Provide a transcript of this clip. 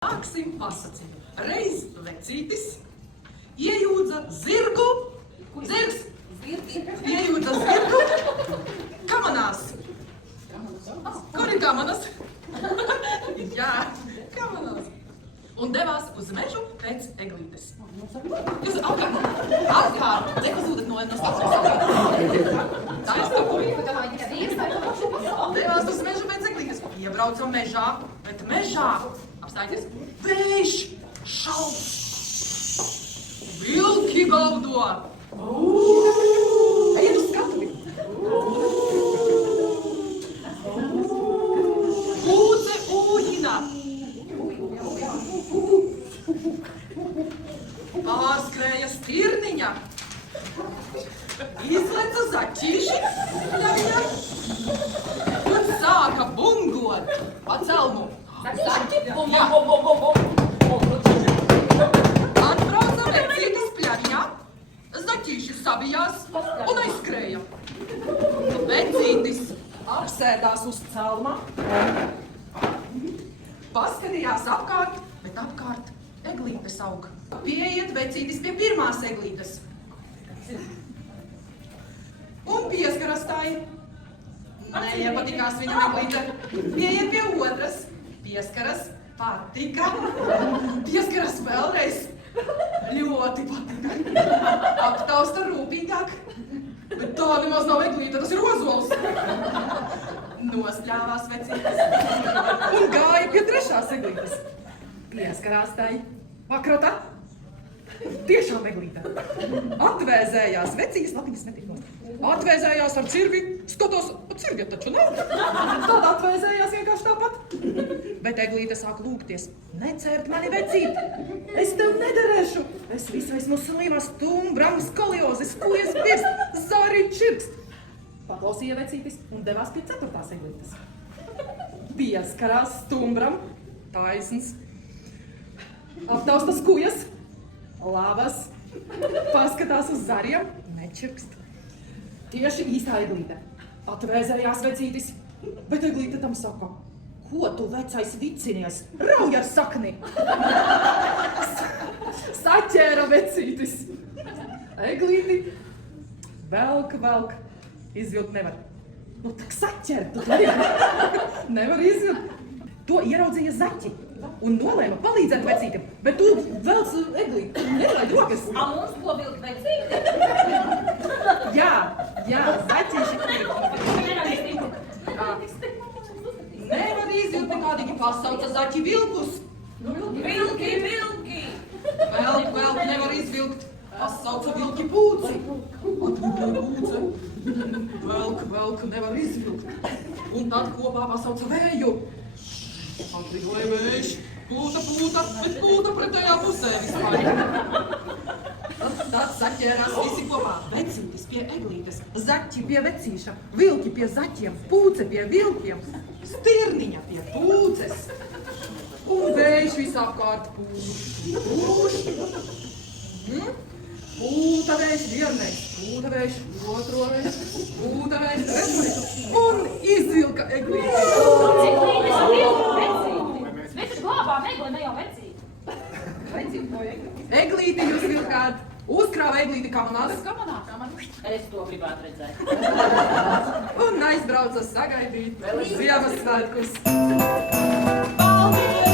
Sāksim pasacīt. Reiz vecītis iejūdza zirgu, iejūdza zirgu kamanās. Kur ir kamanas? Jā, kamanās. Un devās uz mežu pēc eglītes. Jūs apkārt, neko zūdat no stācijas. Tā ir stāvā. Devās uz mežu pēc eglītes. Iebraucam mežā, bet mežā, apstājies, vējš, šaubs. Vilki gaudo. Ejiet uz skatuvi. Pūce ūjina. Pārskrēja stirniņa. Izleca zaķīši un sāka bungot pa celmu. Atbrauca vecītis pļaviņā, zaķīši sabijās un aizskrēja. Vecītis apsēdās uz celma, paskatījās apkārt, bet apkārt eglītes aug. Pieiet vecītis pie pirmās eglītes un pieskaras tai. Neiepatikās viņam eglīte. Pieiet pie otras, pieskaras, patika. Pieskaras vēlreiz, ļoti patika. Aptausta rūpīgāk, bet tā nemaz nav eglīte, tas ir ozols. Nospļāvās vecītis un gāja pie trešās eglītes. Pieskarās tai, pakrata. Tiešām eglīte. Atvēzējās, vecīgas lapiņas netika nost. Atvēzējās ar cirvi, skatos, cirvi taču nav. Tad atvēzējās vienkārši tāpat. Bet eglīte sāk lūgties. Necērt mani vecīt, es tev nederēšu. Es visu esmu slima, stumbram, skoliozes, kujas pirst, zari čirkst. Paklausīja vecītis un devās pie ceturtās eglītes. Pieskarās stumbram, taisns, aptaustas kujas, labas, paskatās uz zariem, nečirkst. Tieši īstā eglīte. Atvēzējās vecītis, bet eglīte tam saka, ko tu vecais vicinies, rauj ar sakni. Saķēra vecītis. Eglīti velk, izvilkt nevar. Nu tak saķer, tu nevar izvilkt. To ieraudzīja zaķi un nolēma palīdzēt vecītim, bet tu velc eglīti, nelaid rokas. A mums ko vilkt vecīti? Jā, zaķīši. Nevar izvilkt, nekādīgi pasauca zaķi vilkus. Vilki! Velk, nevar izvilkt, pasauca vilki pūci. Pūce. Velk, nevar izvilkt. Un tad kopā pasauca vēju. Atligoja vējš, pūta, bet pūta pretējā pusē vispār. Tad saķērās visi kopā. Vecītis pie eglītes, zaķi pie vecīša, vilki pie zaķiem, pūce pie vilkiem, stirniņa pie pūces. Un vējš visapkārt pūš. Pūta vējš vienreiz, pūta vējš otro reiz, pūta vējš trešreiz un izvilka eglīti. Eglītes un vecīti. Mēs taču glābām egli, ne jau vecīti. Eglīti jūs vilkāt, uzkrāva eglīti kamanās. Es to gribētu redzēt. Un aizbrauca sagaidīt Ziemassvētkus. Paldies!